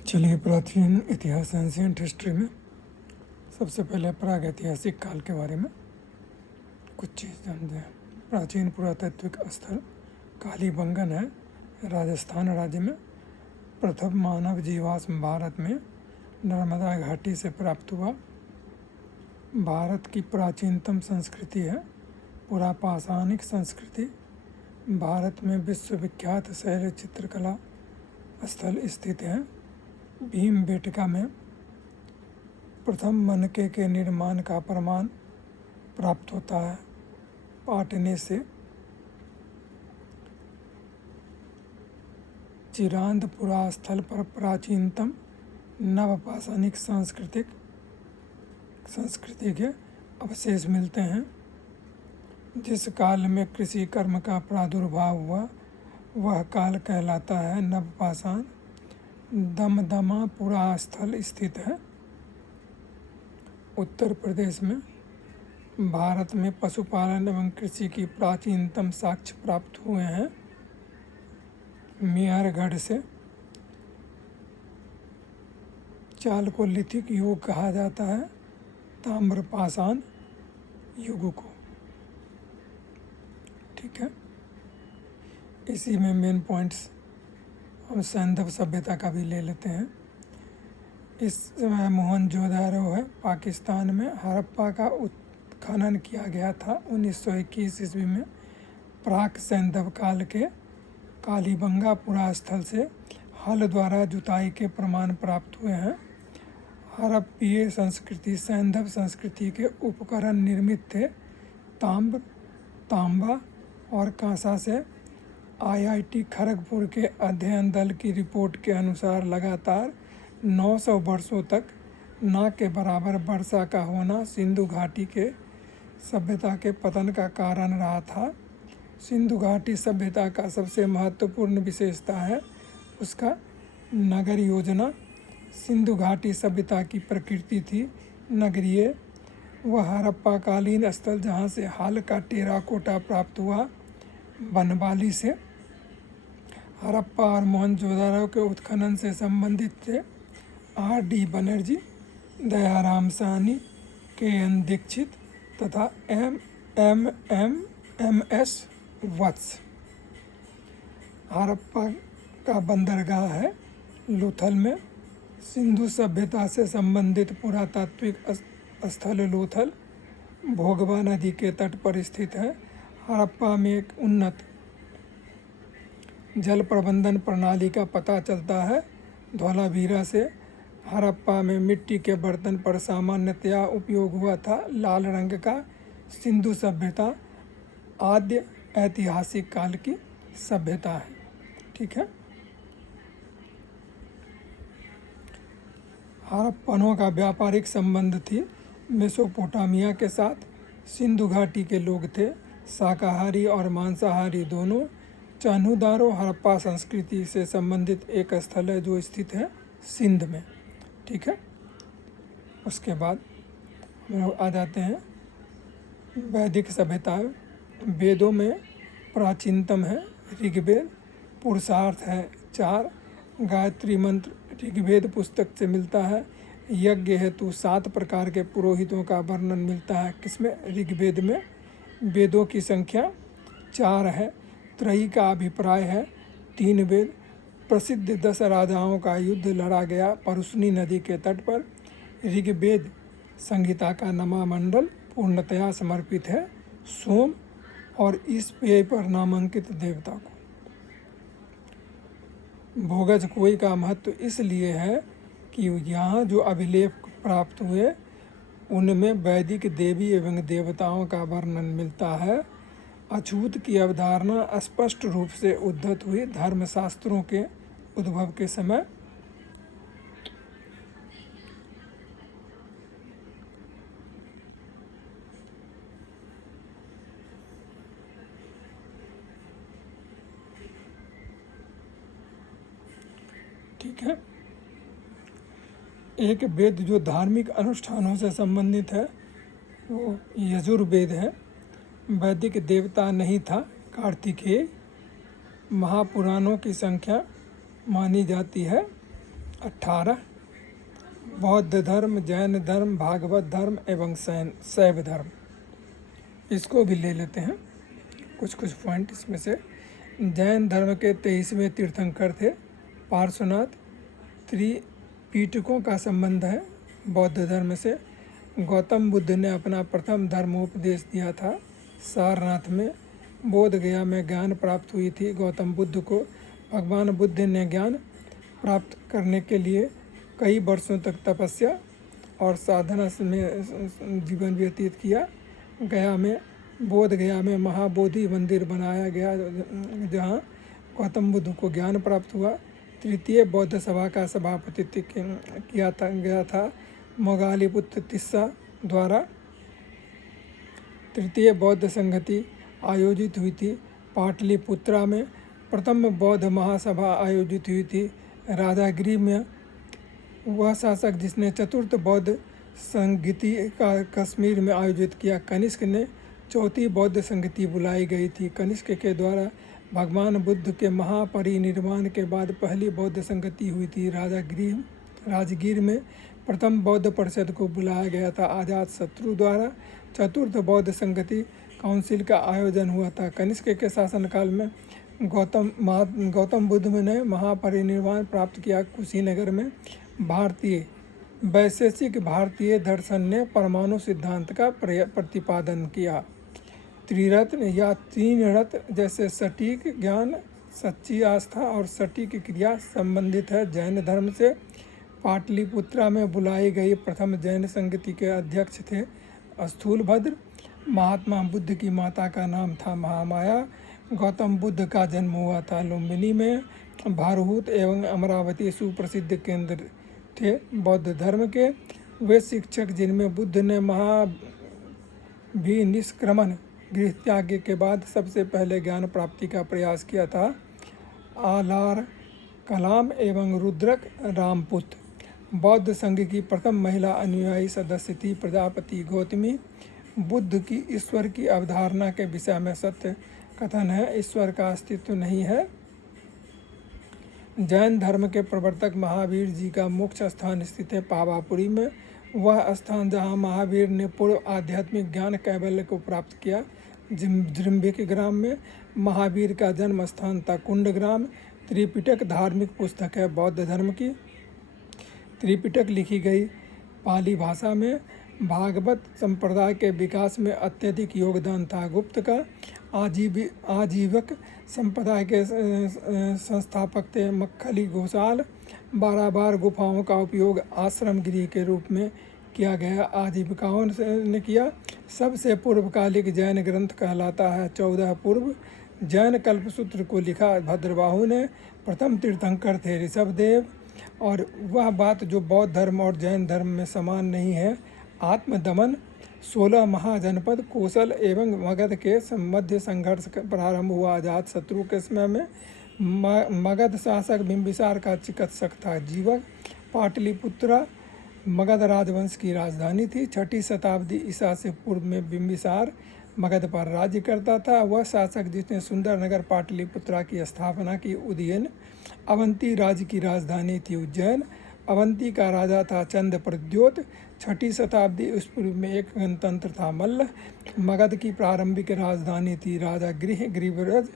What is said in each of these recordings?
चलिए, प्राचीन इतिहास एंशियंट हिस्ट्री में सबसे पहले प्रागैतिहासिक काल के बारे में कुछ चीज़ जानते हैं। प्राचीन पुरातात्विक स्थल कालीबंगन है, राजस्थान राज्य में। प्रथम मानव जीवाश्म भारत में नर्मदा घाटी से प्राप्त हुआ। भारत की प्राचीनतम संस्कृति है पुरापाषाणिक संस्कृति। भारत में विश्वविख्यात शैल चित्रकला स्थल स्थित हैं। भीमबेटका में प्रथम मनके के निर्माण का प्रमाण प्राप्त होता है पाटने से। चिरांदपुरा स्थल पर प्राचीनतम नवपाषाणिक संस्कृति के अवशेष मिलते हैं। जिस काल में कृषि कर्म का प्रादुर्भाव हुआ वह काल कहलाता है नवपाषाण। दमदमापुरा स्थल स्थित है उत्तर प्रदेश में। भारत में पशुपालन एवं कृषि की प्राचीनतम साक्ष्य प्राप्त हुए हैं मेहरगढ़ से। चालकोलिथिक युग कहा जाता है ताम्रपाषाण युग को। ठीक है, इसी में मेन पॉइंट्स हम सैंधव सभ्यता का भी ले लेते हैं। इस समय मोहनजोदड़ो है पाकिस्तान में। हड़प्पा का उत्खनन किया गया था 1921 ईस्वी में। प्राक सैंधव काल के कालीबंगा पुरा स्थल से हल द्वारा जुताई के प्रमाण प्राप्त हुए हैं। हड़प्पीय संस्कृति सैंधव संस्कृति के उपकरण निर्मित थे। ताम्र, तांबा और कांसा से। IIT खड़गपुर के अध्ययन दल की रिपोर्ट के अनुसार लगातार 900 वर्षों तक ना के बराबर वर्षा का होना सिंधु घाटी के सभ्यता के पतन का कारण रहा था। सिंधु घाटी सभ्यता का सबसे महत्वपूर्ण विशेषता है उसका नगर योजना। सिंधु घाटी सभ्यता की प्रकृति थी नगरीय। वह हड़प्पाकालीन स्थल जहाँ से हाल का टेराकोटा प्राप्त हुआ बनवाली से। हड़प्पा और मोहनजोदड़ो के उत्खनन से संबंधित थे RD बनर्जी, दयाराम साहनी, KN दीक्षित तथा MS वत्स। हड़प्पा का बंदरगाह है लोथल में। सिंधु सभ्यता से संबंधित पुरातात्विक स्थल लोथल भोगवा नदी के तट पर स्थित है। हड़प्पा में एक उन्नत जल प्रबंधन प्रणाली का पता चलता है धौलावीरा से। हड़प्पा में मिट्टी के बर्तन पर सामान्यतया उपयोग हुआ था लाल रंग का। सिंधु सभ्यता आद्य ऐतिहासिक काल की सभ्यता है। ठीक है, हड़प्पनों का व्यापारिक संबंध थी मेसोपोटामिया के साथ। सिंधु घाटी के लोग थे शाकाहारी और मांसाहारी दोनों। चान्हुदारो हड़प्पा संस्कृति से संबंधित एक स्थल है जो स्थित है सिंध में। ठीक है, उसके बाद हम लोग आ जाते हैं वैदिक सभ्यता। वेदों में प्राचीनतम है ऋग्वेद। पुरुषार्थ है 4। गायत्री मंत्र ऋग्वेद पुस्तक से मिलता है। यज्ञ हेतु 7 प्रकार के पुरोहितों का वर्णन मिलता है किसमें? ऋग्वेद में। वेदों की संख्या 4 है। त्रयी का अभिप्राय है 3 वेद। प्रसिद्ध 10 राजाओं का युद्ध लड़ा गया परुशनी नदी के तट पर। ऋग्वेद संहिता का नमामंडल पूर्णतया समर्पित है सोम और इस पेय पर नामांकित देवता को। भोगज कोई का महत्व इसलिए है कि यहाँ जो अभिलेख प्राप्त हुए उनमें वैदिक देवी एवं देवताओं का वर्णन मिलता है। अछूत की अवधारणा स्पष्ट रूप से उद्धत हुई धर्मशास्त्रों के उद्भव के समय। ठीक है, एक वेद जो धार्मिक अनुष्ठानों से संबंधित है वो यजुर्वेद है। वैदिक देवता नहीं था कार्तिकेय। महापुराणों की संख्या मानी जाती है 18 बौद्ध धर्म, जैन धर्म, भागवत धर्म एवं शैव धर्म। इसको भी ले लेते हैं कुछ पॉइंट इसमें से। जैन धर्म के 23वें तीर्थंकर थे पार्श्वनाथ। त्रिपिटकों का संबंध है बौद्ध धर्म से। गौतम बुद्ध ने अपना प्रथम धर्मोपदेश दिया था सारनाथ में। बोध गया में ज्ञान प्राप्त हुई थी गौतम बुद्ध को। भगवान बुद्ध ने ज्ञान प्राप्त करने के लिए कई वर्षों तक तपस्या और साधना में जीवन व्यतीत किया। बोध गया में महाबोधि मंदिर बनाया गया जहाँ गौतम बुद्ध को ज्ञान प्राप्त हुआ। तृतीय बौद्ध सभा का सभापतित्व किया गया था मोगालीपुत्र तिस्सा द्वारा। तृतीय बौद्ध संगति आयोजित हुई थी पाटलिपुत्रा में। प्रथम बौद्ध महासभा आयोजित हुई थी राजागिरी में। वह शासक जिसने चतुर्थ बौद्ध संगति का कश्मीर में आयोजित किया। कनिष्क ने चौथी बौद्ध संगति बुलाई गई थी। कनिष्क के द्वारा भगवान बुद्ध के महापरिनिर्वाण के बाद पहली बौद्ध संगति हुई थी राजगीर में। प्रथम बौद्ध परिषद को बुलाया गया था अजातशत्रु द्वारा। चतुर्थ बौद्ध संगति काउंसिल का आयोजन हुआ था कनिष्क के शासनकाल में। गौतम बुद्ध ने महापरिनिर्वाण प्राप्त किया कुशीनगर में। वैशेषिक भारतीय दर्शन ने परमाणु सिद्धांत का प्रतिपादन किया। त्रिरत्न या तीन रत्न जैसे सटीक ज्ञान, सच्ची आस्था और सटीक क्रिया संबंधित है जैन धर्म से। पाटलिपुत्रा में बुलाई गई प्रथम जैन संगति के अध्यक्ष थे स्थूलभद्र। महात्मा बुद्ध की माता का नाम था महामाया। गौतम बुद्ध का जन्म हुआ था लुम्बिनी में। भारहूत एवं अमरावती सुप्रसिद्ध केंद्र थे बौद्ध धर्म के। वे शिक्षक जिनमें बुद्ध ने महाभिनिष्क्रमण गृह त्याग के बाद सबसे पहले ज्ञान प्राप्ति का प्रयास किया था आलार कलाम एवं रुद्रक रामपुत। बौद्ध संघ की प्रथम महिला अनुयायी सदस्य थी प्रजापति गौतमी। बुद्ध की ईश्वर की अवधारणा के विषय में सत्य कथन है, ईश्वर का अस्तित्व नहीं है। जैन धर्म के प्रवर्तक महावीर जी का मोक्ष स्थान स्थित है पावापुरी में। वह स्थान जहाँ महावीर ने पूर्व आध्यात्मिक ज्ञान कैवल्य को प्राप्त किया। जृंभिक ग्राम में महावीर का जन्म स्थान था कुंडग्राम। त्रिपिटक धार्मिक पुस्तक है बौद्ध धर्म की। त्रिपिटक लिखी गई पाली भाषा में। भागवत संप्रदाय के विकास में अत्यधिक योगदान था गुप्त का। आजीवक संप्रदाय के संस्थापक थे मक्खली घोषाल। 12 बार गुफाओं का उपयोग आश्रम गृह के रूप में किया गया आजीविकाओं ने किया। सबसे पूर्वकालिक जैन ग्रंथ कहलाता है 14 पूर्व। जैन कल्पसूत्र को लिखा भद्रबाहु ने। प्रथम तीर्थंकर थे ऋषभदेव। और वह बात जो बौद्ध धर्म और जैन धर्म में समान नहीं है, आत्मदमन। 16 महाजनपद कौशल एवं मगध के मध्य संघर्ष प्रारंभ हुआ अजातशत्रु के समय में। मगध शासक बिंबिसार का चिकित्सक था जीवक। पाटलिपुत्रा मगध राजवंश की राजधानी थी। 6ठी शताब्दी ईसा से पूर्व में बिंबिसार मगध पर राज्य करता था। वह शासक जिसने सुंदर नगर पाटलिपुत्रा की स्थापना की। उदयन अवंती राज्य की राजधानी थी उज्जैन। अवंती का राजा था चंद प्रद्योत। 6ठी शताब्दी पूर्व में एक गणतंत्र था मल्ल। मगध की प्रारंभिक राजधानी थी राजा गिरिव्रज।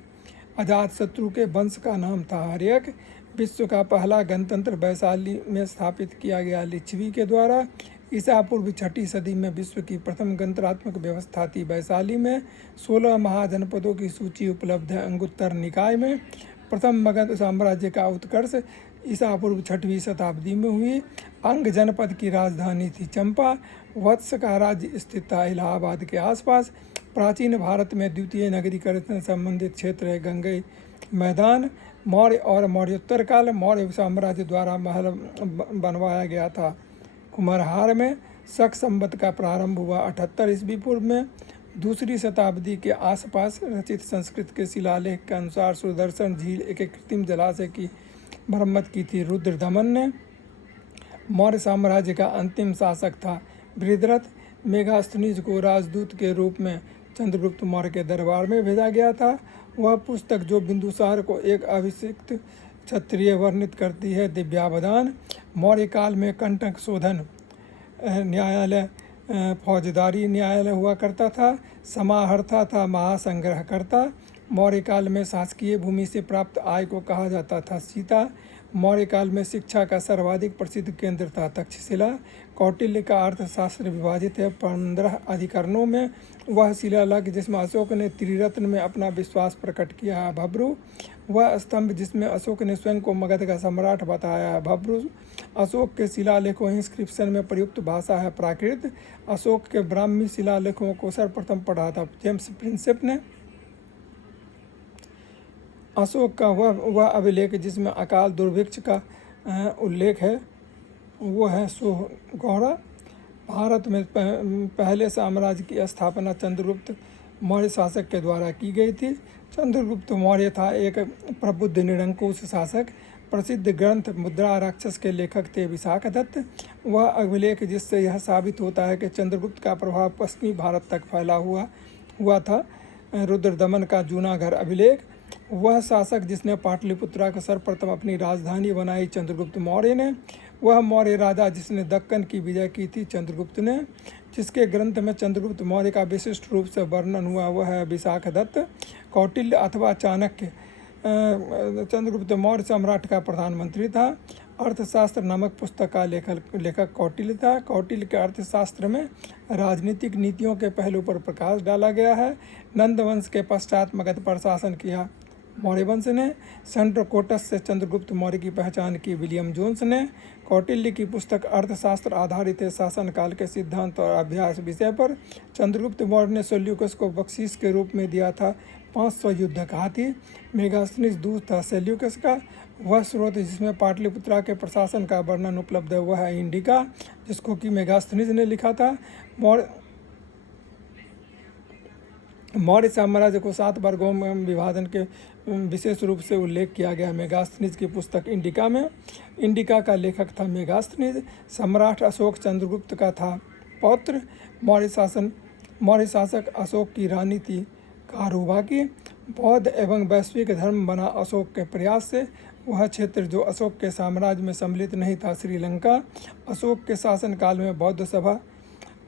अजातशत्रु के वंश का नाम था हर्यक। विश्व का पहला गणतंत्र वैशाली में स्थापित किया गया लिच्छवी के द्वारा। ईसा पूर्व 6ठी सदी में विश्व की प्रथम गणतंत्रात्मक व्यवस्था थी वैशाली में। 16 महाजनपदों की सूची उपलब्ध है अंगुत्तर निकाय में। प्रथम मगध साम्राज्य का उत्कर्ष ईसा पूर्व 6वीं शताब्दी में हुई। अंग जनपद की राजधानी थी चंपा। वत्स का राज्य स्थित था इलाहाबाद के आसपास। प्राचीन भारत में द्वितीय नगरीकरण संबंधित क्षेत्र है गंगई मैदान। मौर्य और मौर्योत्तर काल मौर्य साम्राज्य द्वारा महल बनवाया गया था कुम्हरहार में। शक संवत का प्रारंभ हुआ 78 ईस्वी पूर्व में। 2री शताब्दी के आसपास रचित संस्कृत के शिलालेख के अनुसार सुदर्शन झील एक कृत्रिम जलाशय की मरम्मत की थी रुद्रदमन ने। मौर्य साम्राज्य का अंतिम शासक था बृहद्रथ। मेगास्थनीज को राजदूत के रूप में चंद्रगुप्त मौर्य के दरबार में भेजा गया था। वह पुस्तक जो बिंदुसार को एक अभिषिक्त क्षत्रिय वर्णित करती है। दिव्यावदान, मौर्य काल में कंटक शोधन न्यायालय फौजदारी न्यायालय हुआ करता था। समाहर्ता था महासंग्रहकर्ता। मौर्य काल में शासकीय भूमि से प्राप्त आय को कहा जाता था सीता। मौर्य काल में शिक्षा का सर्वाधिक प्रसिद्ध केंद्र था तक्षशिला। कौटिल्य का अर्थशास्त्र विभाजित है 15 अधिकरणों में। वह शिलालेख जिसमें अशोक ने त्रिरत्न में अपना विश्वास प्रकट किया है भब्रू। वह स्तंभ जिसमें अशोक ने स्वयं को मगध का सम्राट बताया है भब्रू। अशोक के शिलालेखों इंस्क्रिप्शन में प्रयुक्त भाषा है प्राकृत। अशोक के ब्राह्मी शिलालेखों को सर्वप्रथम पढ़ा था जेम्स प्रिंसेप ने। अशोक का वह अभिलेख जिसमें अकाल दुर्भिक्ष का उल्लेख है वो है सोहगौड़ा। भारत में पहले साम्राज्य की स्थापना चंद्रगुप्त मौर्य शासक के द्वारा की गई थी। चंद्रगुप्त मौर्य था एक प्रबुद्ध निरंकुश शासक। प्रसिद्ध ग्रंथ मुद्रा राक्षस के लेखक थे विशाखदत्त। वह अभिलेख जिससे यह साबित होता है कि चंद्रगुप्त का प्रभाव पश्चिमी भारत तक फैला हुआ था। रुद्रदमन का जूनागढ़ अभिलेख। वह शासक जिसने पाटलिपुत्रा को सर्वप्रथम अपनी राजधानी बनाई चंद्रगुप्त मौर्य ने। वह मौर्य राजा जिसने दक्कन की विजय की थी चंद्रगुप्त ने। जिसके ग्रंथ में चंद्रगुप्त मौर्य का विशिष्ट रूप से वर्णन हुआ वह है विशाखदत्त। कौटिल्य अथवा चाणक्य चंद्रगुप्त मौर्य सम्राट का प्रधानमंत्री था। अर्थशास्त्र नामक पुस्तक का लेखक कौटिल्य था। कौटिल्य के अर्थशास्त्र में राजनीतिक नीतियों के पहलू पर प्रकाश डाला गया है। नंद वंश के पश्चात मगध पर शासन किया मौर्य वंश ने। सेंट्रोकोटस से चंद्रगुप्त मौर्य की पहचान की विलियम जोन्स ने। कौटिल्य की पुस्तक अर्थशास्त्र आधारित है शासनकाल के सिद्धांत और अभ्यास विषय पर। चंद्रगुप्त मौर्य ने सेल्यूकस को बख्शीश के रूप में दिया था 500 युद्धक हाथी। मेगास्थनीज दूत था सेल्यूकस का। वह स्रोत जिसमें पाटलिपुत्रा के प्रशासन का वर्णन उपलब्ध है वह है इंडिका जिसको कि मेगास्थनीज ने लिखा था। मौर्य साम्राज्य को 7 वर्गों में विभाजन के विशेष रूप से उल्लेख किया गया मेगास्थनीज की पुस्तक इंडिका में। इंडिका का लेखक था मेगास्थनीज। सम्राट अशोक चंद्रगुप्त का था पौत्र। मौर्य शासक अशोक की रानी थी कारुबाकी। बौद्ध एवं वैश्विक धर्म बना अशोक के प्रयास से। वह क्षेत्र जो अशोक के साम्राज्य में सम्मिलित नहीं था श्रीलंका। अशोक के शासनकाल में बौद्ध सभा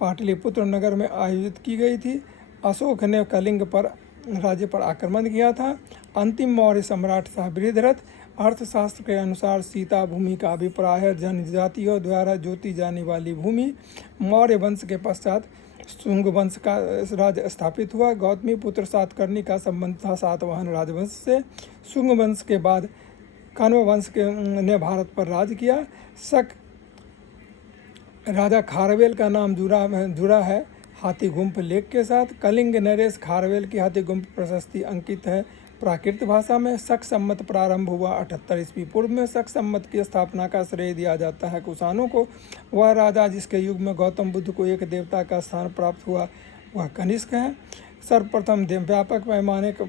पाटलिपुत्र नगर में आयोजित की गई थी। अशोक ने कलिंग पर राज्य पर आक्रमण किया था। अंतिम मौर्य सम्राट था बृहद्रथ। अर्थशास्त्र के अनुसार सीता भूमि का अभिप्राय है जनजातियों द्वारा जोती जाने वाली भूमि। मौर्य वंश के पश्चात शुंग वंश का राज्य स्थापित हुआ। गौतमी पुत्र सातकर्णी का संबंध था सातवाहन राजवंश से। शुंग वंश के बाद कण्व वंश ने भारत पर राज किया। शक राजा खारवेल का नाम जुड़ा है हाथी गुम्फ लेख के साथ। कलिंग नरेश खारवेल की हाथी गुम्फ प्रशस्ति अंकित है प्राकृत भाषा में। शक सम्मत प्रारंभ हुआ 78 ईस्वी पूर्व में। शक सम्मत की स्थापना का श्रेय दिया जाता है कुषाणों को। वह राजा जिसके युग में गौतम बुद्ध को एक देवता का स्थान प्राप्त हुआ वह कनिष्क है। सर्वप्रथम व्यापक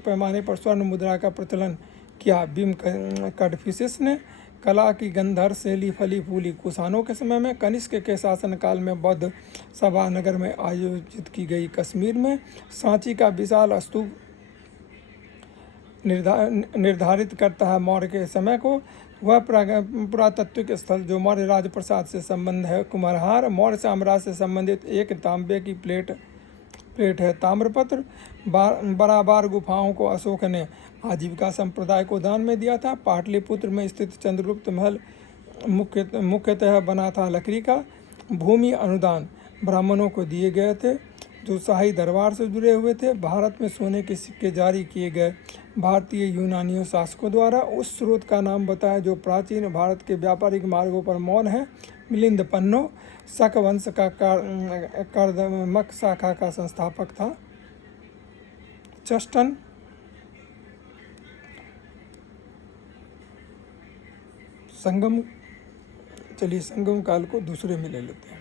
पैमाने पर स्वर्ण मुद्रा का प्रचलन किया भीम कडफिसेस ने। कला की गंधर शैली फली फूली कुषाणों के समय में। कनिष्क के शासनकाल में बौद्ध सभा नगर में आयोजित की गई। कश्मीर में सांची का विशाल स्तूप निर्धारित करता है मौर्य के समय को। वह पुरातात्विक स्थल जो मौर्य राजप्रसाद से संबंध है कुम्हार। मौर्य साम्राज्य से संबंधित एक तांबे की प्लेट है ताम्रपत्र। बराबर गुफाओं को अशोक ने आजीविका संप्रदाय को दान में दिया था। पाटलिपुत्र में स्थित चंद्रगुप्त महल मुख्यतः बना था लकड़ी का। भूमि अनुदान ब्राह्मणों को दिए गए थे जो शाही दरबार से जुड़े हुए थे। भारत में सोने के सिक्के जारी किए गए भारतीय यूनानियों शासकों द्वारा। उस स्रोत का नाम बताएं जो प्राचीन भारत के व्यापारिक मार्गों पर मौन है। मिलिंद पन्नो शक वंश का कर्दमक शाखा का संस्थापक था। चस्टन संगम काल को दूसरे में ले लेते हैं।